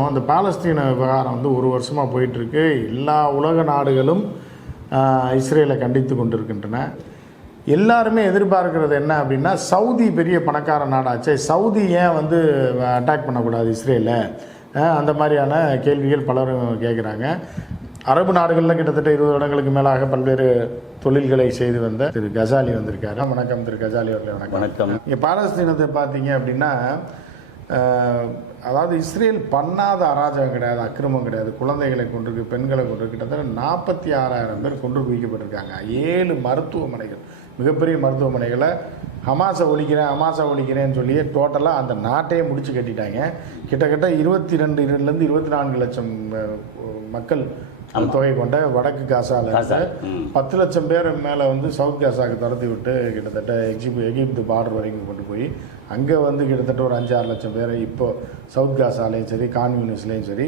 அந்த பாலஸ்தீன விவகாரம் வந்து ஒரு வருஷமாக போயிட்டுருக்கு. எல்லா உலக நாடுகளும் இஸ்ரேலை கண்டித்து கொண்டிருக்கின்றன. எல்லாருமே எதிர்பார்க்கிறது என்ன அப்படின்னா சவுதி பெரிய பணக்கார நாடாச்சே. சவுதி ஏன் வந்து அட்டாக் பண்ணக்கூடாது இஸ்ரேலை? அந்த மாதிரியான கேள்விகள் பலரும் கேட்குறாங்க அரபு நாடுகளில் கிட்டத்தட்ட இருபது வருடங்களுக்கு மேலாக பல்வேறு தொழில்களை செய்து வந்த திரு கசாலி வந்திருக்காரு. வணக்கம் திரு கசாலி அவர்களே வணக்கம். வணக்கம். இங்கே பாலஸ்தீனத்தை பார்த்தீங்க அப்படின்னா அதாவது இஸ்ரேல் பண்ணாத அராஜகம் கிடையாது அக்கிரமம் கிடையாது. குழந்தைகளை கொண்டிருக்கு பெண்களை கொண்டிருக்கு கிட்டத்தட்ட நாற்பத்தி ஆறாயிரம் பேர் கொன்று குவிக்கப்பட்டிருக்காங்க. ஏழு மருத்துவமனைகள் மிகப்பெரிய மருத்துவமனைகளை ஹமாஸை ஒழிக்கிறேன் ஹமாஸை ஒழிக்கிறேன்னு சொல்லியே டோட்டலாக அந்த நாட்டையே முடிச்சு கட்டிட்டாங்க. கிட்டத்தட்ட இருபத்தி ரெண்டு ரெண்டுலேருந்து இருபத்தி நான்கு லட்சம் மக்கள் தொகை கொண்ட வடக்கு காசால காசா, இருந்து ம். பத்து லட்சம் பேர் மேலே வந்து சவுத் காசாக்கு துரத்தி விட்டு கிட்டத்தட்ட எகிப்து எகிப்து பார்டர் வரைக்கும் கொண்டு போய் அங்கே வந்து கிட்டத்தட்ட ஒரு அஞ்சு ஆறு லட்சம் பேரை இப்போ சவுத் காசாலையும் சரி கான்யூனிஸ்லேயும் சரி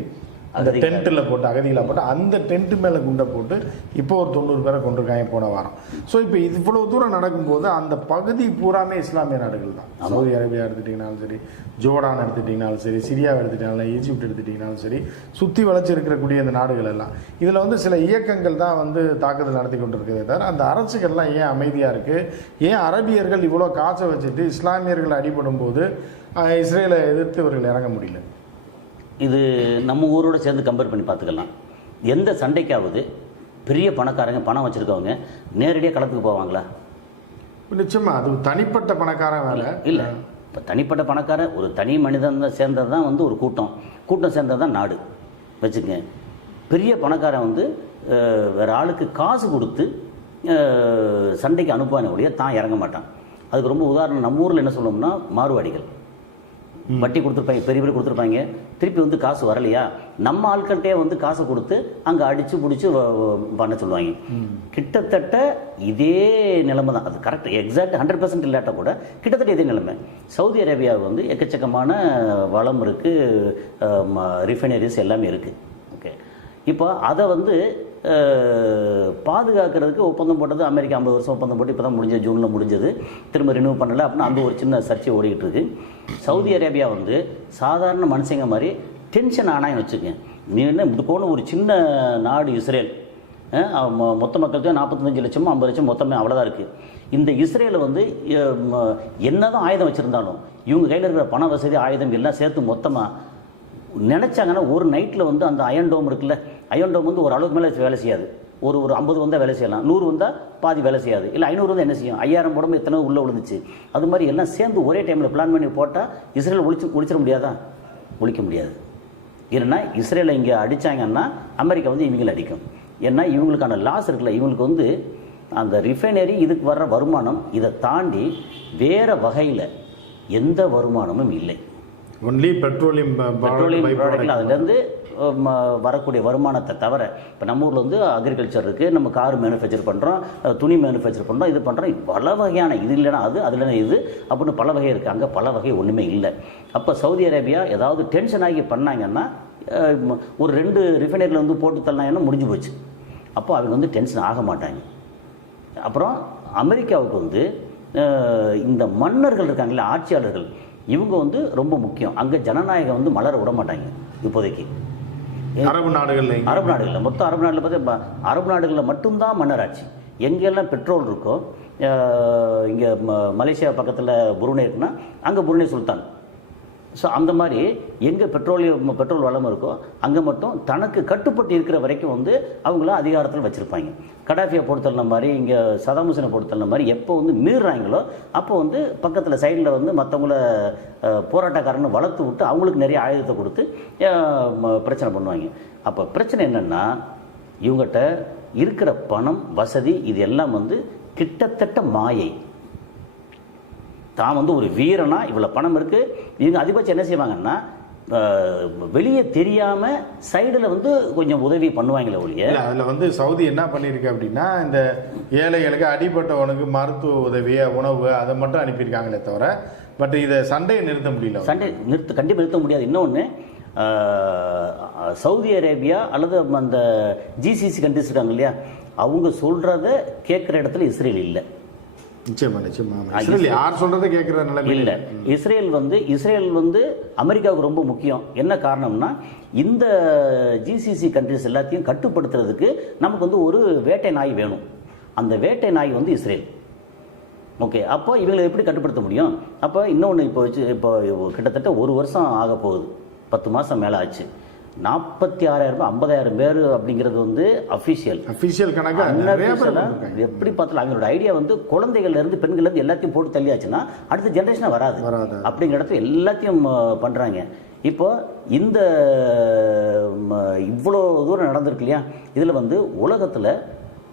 அந்த. டென்ட்டில் போட்டு அகதியில் போட்டு அந்த டென்ட்டு மேலே குண்டை போட்டு இப்போ ஒரு தொண்ணூறு பேரை கொண்டிருக்காங்க போன வாரம். ஸோ இப்போ இது இவ்வளவு தூரம் நடக்கும்போது அந்த பகுதி பூராமே இஸ்லாமிய நாடுகள் தான். சவுதி அரேபியா எடுத்துட்டிங்கனாலும் சரி ஜோர்டான் எடுத்துட்டிங்கனாலும் சரி சிரியாவை எடுத்துட்டிங்கனாலும் ஈஜிப்ட் எடுத்துட்டிங்கனாலும் சரி சுற்றி வளைச்சி இருக்கக்கூடிய இந்த நாடுகள் எல்லாம். இதில் வந்து சில இயக்கங்கள் தான் வந்து தாக்குதல் நடத்தி கொண்டிருக்கிறதே தவிர அந்த அரசுகள்லாம் ஏன் அமைதியாக இருக்குது ஏன் அரபியர்கள் இவ்வளோ காசை வச்சுட்டு இஸ்லாமியர்கள் அடிபடும் போது இஸ்ரேலை எதிர்த்து இவர்கள் இறங்க முடியல? இது நம்ம ஊரோட சேர்ந்து கம்பேர் பண்ணி பார்த்துக்கலாம். எந்த சண்டைக்காவது பெரிய பணக்காரங்க பணம் வச்சுருக்கவங்க நேரடியாக களத்துக்கு போவாங்களா? நிச்சயமா அது தனிப்பட்ட பணக்காரன் வேலை. இல்லை இப்போ தனிப்பட்ட பணக்காரன் ஒரு தனி மனிதன் தான் சேர்ந்தது தான் வந்து ஒரு கூட்டம். கூட்டம் சேர்ந்தது தான் நாடு. வச்சுக்கங்க. பெரிய பணக்காரன் வந்து வேற ஆளுக்கு காசு கொடுத்து சண்டைக்கு அனுப்புவானே ஒழிய தான் இறங்க மாட்டான். அதுக்கு ரொம்ப உதாரணம் நம்ம ஊரில் என்ன சொல்லுவோம்னா மாறுவாடிகள் வட்டி கொடுத்துருப்பாங்க பெரிய பெரிய கொடுத்துருப்பாங்க. திருப்பி வந்து காசு வரலையா? நம்ம ஆட்கள்கிட்டே வந்து காசை கொடுத்து அங்கே அடித்து பிடிச்சி பண்ண சொல்லுவாங்க. கிட்டத்தட்ட இதே நிலைமை தான். அது கரெக்ட் எக்ஸாக்ட் ஹண்ட்ரட் பர்சன்ட் இல்லாட்ட கூட கிட்டத்தட்ட இதே நிலைமை. சவுதி அரேபியா வந்து எக்கச்சக்கமான வளம் இருக்குது ரிஃபைனரிஸ் எல்லாமே இருக்குது ஓகே இப்போ அதை வந்து பாதுகாக்கிறதுக்கு ஒப்பந்தம் போட்டது அமெரிக்கா ஐம்பது வருஷம் ஒப்பந்தம் போட்டு இப்போ தான் முடிஞ்சது ஜூனில் முடிஞ்சது. திரும்ப ரினியூ பண்ணல. அப்படின்னா அந்த ஒரு சின்ன சர்ச்சை ஓடிக்கிட்டு இருக்கு. சவுதி அரேபியா வந்து சாதாரண மனுஷங்க மாதிரி டென்ஷன் ஆனால் வச்சுக்கேன் நீ என்ன இப்படி போன ஒரு சின்ன நாடு இஸ்ரேல். மொத்த மக்களுக்கு நாற்பத்தஞ்சு லட்சமோ ஐம்பது லட்சம் மொத்தமே அவ்வளோதான் இருக்குது இந்த இஸ்ரேலை வந்து என்ன தான் என்னதான் ஆயுதம் வச்சுருந்தாலும் இவங்க கையில் இருக்கிற பண வசதி ஆயுதம் எல்லாம் சேர்த்து மொத்தமாக நினச்சாங்கன்னா ஒரு நைட்டில் வந்து அந்த அயன் டோம் இருக்குல்ல அயன் டோம் வந்து ஒரு அளவுக்கு மேலே வேலை செய்யாது. ஒரு ஒரு ஐம்பது வந்தால் வேலை செய்யலாம். நூறு வந்தால் பாதி வேலை செய்யாது. இல்லை ஐநூறு வந்து என்ன செய்யும்? ஐயாயிரம் உடம்பு எத்தனை உள்ளே விழுந்துச்சு. அது மாதிரி எல்லாம் சேர்ந்து ஒரே டைமில் பிளான் பண்ணி போட்டால் இஸ்ரேல் ஒழிச்சு ஒழிச்சிட முடியாதா? ஒழிக்க முடியாது. ஏன்னா இஸ்ரேலை இங்கே அடித்தாங்கன்னா அமெரிக்கா வந்து இவங்களை அடிக்கும். ஏன்னா இவங்களுக்கான லாஸ் இருக்குல்ல இவங்களுக்கு வந்து அந்த ரிஃபைனரி இதுக்கு வர்ற வருமானம் இதை தாண்டி வேறு வகையில் எந்த வருமானமும் இல்லை. ஒன்லி பெட்ரோலியம் பெட்ரோலியம் ப்ராடக்ட்ல அதுலேருந்து வரக்கூடிய வருமானத்தை தவிர இப்போ நம்ம ஊரில் வந்து அக்ரிகல்ச்சர் இருக்குது நம்ம கார் மேனுஃபேக்சர் பண்ணுறோம் துணி மேனுஃபேக்சர் பண்ணுறோம் இது பண்ணுறோம் பல வகையான இது இல்லைன்னா அது அது இது அப்படின்னு பல வகை இருக்குது அங்கே பல வகை ஒன்றுமே இல்லை. அப்போ சவுதி அரேபியா ஏதாவது டென்ஷன் ஆகி பண்ணாங்கன்னா ஒரு ரெண்டு ரிஃபைனரியில் வந்து போட்டு தள்ளாங்கன்னா முடிஞ்சு போச்சு. அப்போ அவங்க வந்து டென்ஷன் ஆக மாட்டாங்க. அப்புறம் அமெரிக்காவுக்கு வந்து இந்த மன்னர்கள் இருக்காங்கல்ல ஆட்சியாளர்கள் இவங்க வந்து ரொம்ப முக்கியம். அங்கே ஜனநாயகம் வந்து மலர விட மாட்டாங்க இப்போதைக்கு. அரபு நாடுகள்ல இங்க. அரபு நாடுகளில். மொத்தம் அரபு நாடுகளில் பார்த்தா அரபு நாடுகளில் மட்டும்தான் மன்னராட்சி. எங்கெல்லாம் பெட்ரோல் இருக்கோ இங்கே மலேசியா பக்கத்தில் புருனே இருக்குன்னா அங்கே புருனே சுல்தான். ஸோ அந்த மாதிரி எங்கே பெட்ரோலியம் பெட்ரோல் வளம் இருக்கோ அங்கே மட்டும் தனக்கு கட்டுப்பட்டு இருக்கிற வரைக்கும் வந்து அவங்கள அதிகாரத்தில் வச்சுருப்பாங்க. கடாஃபியை பொறுத்தள்ள மாதிரி இங்கே சதாம் ஹுசேனை பொறுத்தள்ள மாதிரி எப்போ வந்து மீறுறாங்களோ அப்போ வந்து பக்கத்தில் சைடில் வந்து மற்றவங்கள போராட்டக்காரன்னு வளர்த்து விட்டு அவங்களுக்கு நிறைய ஆயுதத்தை கொடுத்து பிரச்சனை பண்ணுவாங்க. அப்போ பிரச்சனை என்னென்னா இவங்ககிட்ட இருக்கிற பணம் வசதி இது எல்லாம் வந்து கிட்டத்தட்ட மாயை. தான் வந்து ஒரு வீரனா இவ்வளோ பணம் இருக்கு. இவங்க அதிகபட்சம் என்ன செய்வாங்கன்னா வெளியே தெரியாம சைடில் வந்து கொஞ்சம் உதவி பண்ணுவாங்களே ஒழிய. அதுல வந்து சவுதி என்ன பண்ணிருக்கு அப்படின்னா இந்த ஏழைகளுக்கு அடிபட்டவனுக்கு மருத்துவ உதவி உணவு அதை மட்டும் அனுப்பியிருக்காங்களே தவிர பட் இதை சண்டையை நிறுத்த முடியல சண்டை நிறுத்த கண்டிப்பாக நிறுத்த முடியாது. இன்னொன்று சவுதி அரேபியா அல்லது அந்த ஜிசிசி கண்ட்ரிஸ் இருக்காங்க இல்லையா அவங்க சொல்கிறத கேட்குற இடத்துல இஸ்ரேல் இல்லை. நிச்சயமா நிச்சயமா. ஆமா. இஸ்ரேல் யார் சொல்றதை கேட்கிற நிலைமை இல்ல. இஸ்ரேல் வந்து இஸ்ரேல் வந்து அமெரிக்காவுக்கு ரொம்ப முக்கியம். என்ன காரணம்னா இந்த ஜிசிசி கண்ட்ரிஸ் எல்லாத்தையும் கட்டுப்படுத்துறதுக்கு நமக்கு வந்து ஒரு வேட்டை நாய் வேணும். அந்த வேட்டை நாய் வந்து இஸ்ரேல். ஓகே அப்போ இவங்களை எப்படி கட்டுப்படுத்த முடியும்? அப்போ இன்னொன்று இப்போ வச்சு இப்போ கிட்டத்தட்ட ஒரு வருஷம் ஆக போகுது. பத்து மாதம் மேலே ஆச்சு. நாற்பத்தி ஆறாயிரம் ஐம்பதாயிரம் பேர் அப்படிங்கிறது வந்து அஃபிஷியல் அபிஷியல் கணக்கா. எப்படி பார்த்தாலும் அவங்களோட ஐடியா வந்து குழந்தைகள்ல இருந்து பெண்கள்ல இருந்து எல்லாத்தையும் போட்டு தள்ளியாச்சுன்னா அடுத்த ஜென்ரேஷனா வராது. வராது. அப்படிங்கிற இடத்துல எல்லாத்தையும் அஹ், பண்றாங்க. இப்போ இந்த இவ்வளோ தூரம் நடந்திருக்கு இல்லையா? இதுல வந்து உலகத்துல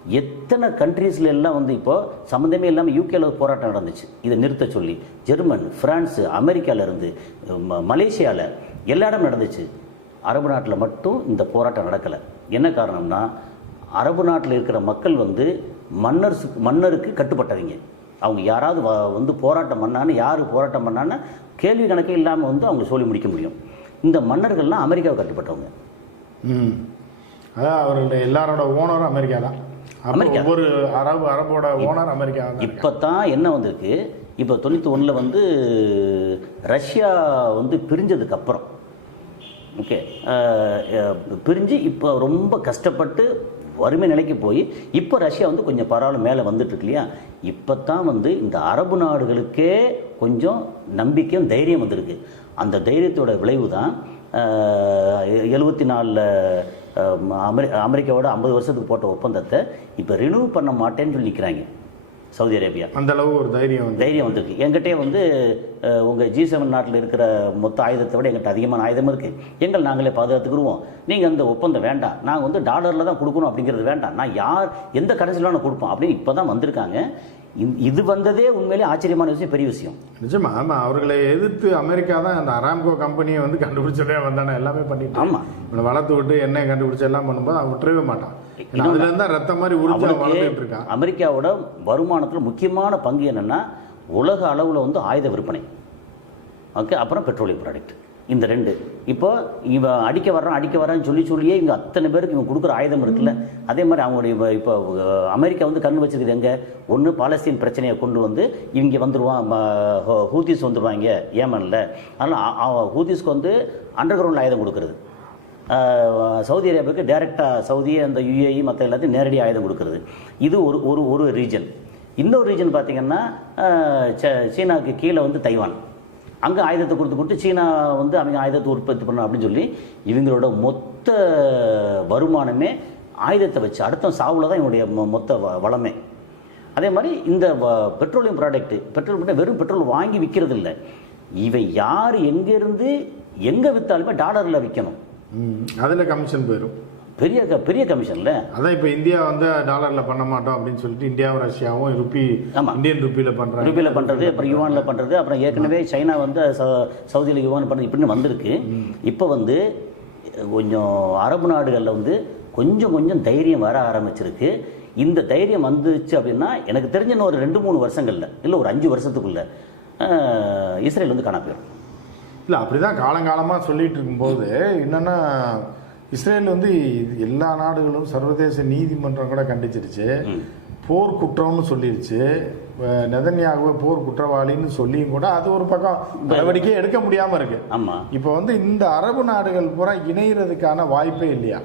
எத்தனை கண்ட்ரீஸ்ல எல்லாம் வந்து இப்போ சம்மந்தமே இல்லாமல் யூகேல போராட்டம் நடந்துச்சு. இதை நிறுத்த சொல்லி. ஜெர்மன் பிரான்ஸ் அமெரிக்கால இருந்து ம- மலேசியால எல்லா இடமும் நடந்துச்சு. அரபு நாட்டில் மட்டும் இந்த போராட்டம் நடக்கலை. என்ன காரணம்னா அரபு நாட்டில் இருக்கிற மக்கள் வந்து மன்னர் மன்னருக்கு கட்டுப்பட்டவங்க. அவங்க யாராவது வ- வந்து போராட்டம் பண்ணான்னு யார் போராட்டம் பண்ணான்னு கேள்வி கணக்கே இல்லாமல் வந்து அவங்க சொல்லி முடிக்க முடியும். இந்த மன்னர்கள்லாம் அமெரிக்காவை கட்டுப்பட்டவங்க. ம். அதான் அவர்களுடைய எல்லாரோட ஓனரும் அமெரிக்கா தான். அமெரிக்கா. ஒவ்வொரு அரபு அரபோட ஓனர் அமெரிக்கா இப்போ தான் என்ன வந்திருக்கு? இப்போ தொண்ணூற்றி ஒன்றில் வந்து ரஷ்யா வந்து பிரிஞ்சதுக்கு அப்புறம். ஓகே பிரிஞ்சு இப்போ ரொம்ப கஷ்டப்பட்டு வறுமை நிலைக்கு போய் இப்போ ரஷ்யா வந்து கொஞ்சம் பரவாயில்ல மேலே வந்துட்டுருக்கு இல்லையா? இப்போ தான் வந்து இந்த அரபு நாடுகளுக்கே கொஞ்சம் நம்பிக்கையும் தைரியம் வந்திருக்கு. அந்த தைரியத்தோட விளைவு தான் எழுபத்தி நாலில் அமெரி அமெரிக்காவோட ஐம்பது வருஷத்துக்கு போட்ட ஒப்பந்தத்தை இப்போ ரினியூ பண்ண மாட்டேன்னு சொல்லி நிற்கிறாங்க சவுதி அரேபியா. அந்த அளவு ஒரு தைரியம் தைரியம் வந்திருக்கு. எங்கிட்டே வந்து அஹ், உங்க ஜி செவன் நாட்டில் இருக்கிற மொத்த ஆயுதத்தை விட எங்கிட்ட அதிகமான ஆயுதம் இருக்கு. எங்கள் நாங்களே பாதுகாத்துக்குருவோம். நீங்க அந்த ஒப்பந்தம் வேண்டாம். நாங்கள் வந்து டாலர்ல தான் கொடுக்கணும் அப்படிங்கிறது வேண்டாம். நான் யார் எந்த கரன்சில நான் கொடுப்போம் அப்படின்னு இப்பதான் வந்திருக்காங்க. இந்த- இது வந்ததே உண்மையிலே ஆச்சரியமான விஷயம் பெரிய விஷயம். நிஜமா ஆமா அவர்களை எதிர்த்து அமெரிக்கா தான் அந்த அராம்கோ கம்பெனியை வந்து கண்டுபிடிச்சதே வந்தானே எல்லாமே பண்ணிட்டு. ஆமா. இவனை வளர்த்து விட்டு எண்ணெய் கண்டுபிடிச்சு எல்லாம் பண்ணும்போது அவன் விட்டுறவே மாட்டான். ஏன்னா அதுல இருந்தா ரத்தம் மாதிரி அவன் வளர்ந்துட்டு இருக்கான். அமெரிக்காவோட வருமானத்தில் முக்கியமான பங்கு என்னன்னா உலக அளவில் வந்து ஆயுத விற்பனை. ஓகே அப்புறம் பெட்ரோலியம் ப்ராடக்ட் இந்த ரெண்டு. இப்போ இவன் அடிக்க வர்றான் அடிக்க வர்றான்னு சொல்லி சொல்லியே இவங்க அத்தனை பேருக்கு இவன் கொடுக்குற ஆயுதம் இருக்குல்ல? அதே மாதிரி அவங்களுடைய இப்ப- அமெரிக்கா வந்து கண் வச்சிருக்குது எங்க? ஒன்று பாலஸ்தீன் பிரச்சனையை கொண்டு வந்து இவங்க வந்துருவான் ம- ஹூ- ஹூத்திஸ் வந்துருவாங்க ஏமனில். அதனால் ஹூத்திஸ்க்கு வந்து அண்டர் கிரவுண்ட் ஆயுதம் கொடுக்குறது. சவுதி அரேபியாவுக்கு டைரெக்டாக சவுதி அந்த யுஏஇ மற்ற எல்லாத்தையும் நேரடி ஆயுதம் கொடுக்குறது. இது ஒரு ஒரு ஒரு ரீஜன் இன்னொரு ரீஜன் பார்த்தீங்கன்னா சீனாவுக்கு கீழே வந்து தைவான். அங்கே ஆயுதத்தை கொடுத்து கொடுத்து சீனா வந்து அவங்க ஆயுதத்தை உற்பத்தி பண்ணணும் அப்படின்னு சொல்லி இவங்களோட மொத்த வருமானமே ஆயுதத்தை வச்சு அடுத்த சாவுல தான் இவனுடைய மொத்த வ- வளமே. அதே மாதிரி இந்த பெட்ரோலியம் ப்ராடக்ட்டு பெட்ரோல் பண்ண வெறும் பெட்ரோல் வாங்கி விற்கிறது இல்லை இவை யார் எங்கேருந்து எங்கே விற்றாலுமே டாலரில் விற்கணும் அதில் கமிஷன் போயிடும் பெரிய க- பெரிய கமிஷன்ல அதான் இப்ப இந்தியா வந்து டாலர்ல பண்ண மாட்டோம் அப்படின்னு சொல்லிட்டு இந்தியாவும் ரஷ்யாவும் ருப்பி ஆமா. இந்தியன் ருப்பியில பண்றாங்க. ருபியில பண்றது அப்புறம் யுவான்ல பண்றது அப்புறம் ஏற்கனவே சைனா வந்து சவுதியில யுவான் பண்றது இப்படின்னு வந்திருக்கு. இப்போ வந்து கொஞ்சம் அரபு நாடுகளில் வந்து கொஞ்சம் கொஞ்சம் தைரியம் வர ஆரம்பிச்சிருக்கு. இந்த தைரியம் வந்துச்சு அப்படின்னா எனக்கு தெரிஞ்ச ஒரு ரெண்டு மூணு வருஷங்கள்ல இல்லை ஒரு அஞ்சு வருஷத்துக்குள்ள இஸ்ரேல் வந்து காணா போயிடும் இல்ல அப்படிதான் காலங்காலமா சொல்லிட்டு இருக்கும்போது என்னன்னா இஸ்ரேல் வந்து எல்லா நாடுகளும் சர்வதேச நீதிமன்றம் கூட கண்டிச்சிருச்சு. போர் குற்றம்னு சொல்லிருச்சு. நெதன்யாகுவை போர் குற்றவாளின்னு சொல்லியும் கூட அது ஒரு பக்கம் நடவடிக்கை எடுக்க முடியாம இருக்கு. ஆமா. இப்போ வந்து இந்த அரபு நாடுகள் பூரா இணையறதுக்கான வாய்ப்பே இல்லையா?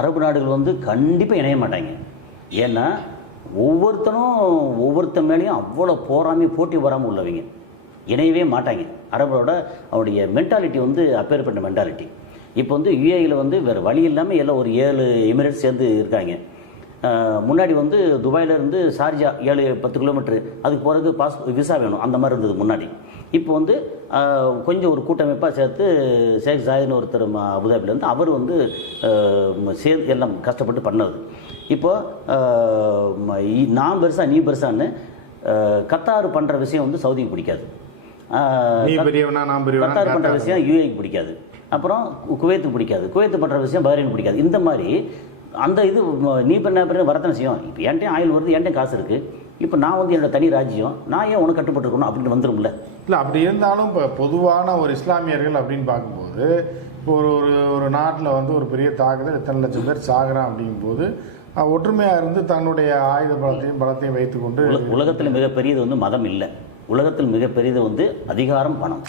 அரபு நாடுகள் வந்து கண்டிப்பாக இணைய மாட்டாங்க. ஏன்னா ஒவ்வொருத்தனும் ஒவ்வொருத்தன் மேலேயும் அவ்வளோ போராமை போட்டி வராமல் உள்ளவங்க. இணையவே மாட்டாங்க. அரபோட அவருடைய மென்டாலிட்டி வந்து அப்பேற்பட்ட மென்டாலிட்டி இப்போ வந்து யுஏயில் வந்து வேறு வழி இல்லாமல் எல்லாம் ஒரு ஏழு எமிரேட்ஸ் சேர்ந்து இருக்காங்க. முன்னாடி வந்து துபாயில இருந்து ஷார்ஜா ஏழு பத்து கிலோமீட்டர் அதுக்கு போகிறதுக்கு பாஸ் விசா வேணும் அந்த மாதிரி இருந்தது முன்னாடி. இப்போ வந்து கொஞ்சம் ஒரு கூட்டமைப்பாக சேர்த்து ஷேக் ஜாயின்னு ஒருத்தர் அபுதாபில இருந்து அவர் வந்து சேர்ந்து எல்லாம் கஷ்டப்பட்டு பண்ணது. இப்போ அஹ், ம- இ- நான் பெருசா நீ பெருசான்னு கத்தார் பண்ணுற விஷயம் வந்து சவுதிக்கு பிடிக்காது. கத்தார் பண்ணுற. விஷயம் யூஏக்கு பிடிக்காது. அப்புறம் கு- குவைத்துக்கு பிடிக்காது. குவைத்து பண்ணுற விஷயம் பஹ்ரைன் பிடிக்காது. இந்த மாதிரி அந்த இது நீ பண்ண பிறகு வரத்தனை செய்யும் இப்போ என்கிட்ட ஆயில் வருது என்கிட்ட காசு இருக்குது இப்போ நான் வந்து என்னோட தனி ராஜ்யம் நான் ஏன் உனக்கு கட்டுப்பட்டு இருக்கணும் அப்படின்னு வந்துரும்ல? இல்லை அப்படி இருந்தாலும் இப்போ பொதுவான ஒரு இஸ்லாமியர்கள் அப்படின்னு பார்க்கும்போது இப்போ ஒரு ஒரு ஒரு நாட்டில் வந்து ஒரு பெரிய தாக்குதல் எத்தனை லட்சம் பேர் சாகுறான் அப்படிங்கும்போது அஹ், ஒற்றுமையா இருந்து தன்னுடைய ஆயுத பலத்தையும் பலத்தையும் வைத்துக்கொண்டு உல- உலகத்தில் மிகப்பெரியது வந்து மதம் இல்லை. உலகத்தில் மிகப்பெரியது வந்து அதிகாரம் பணம்.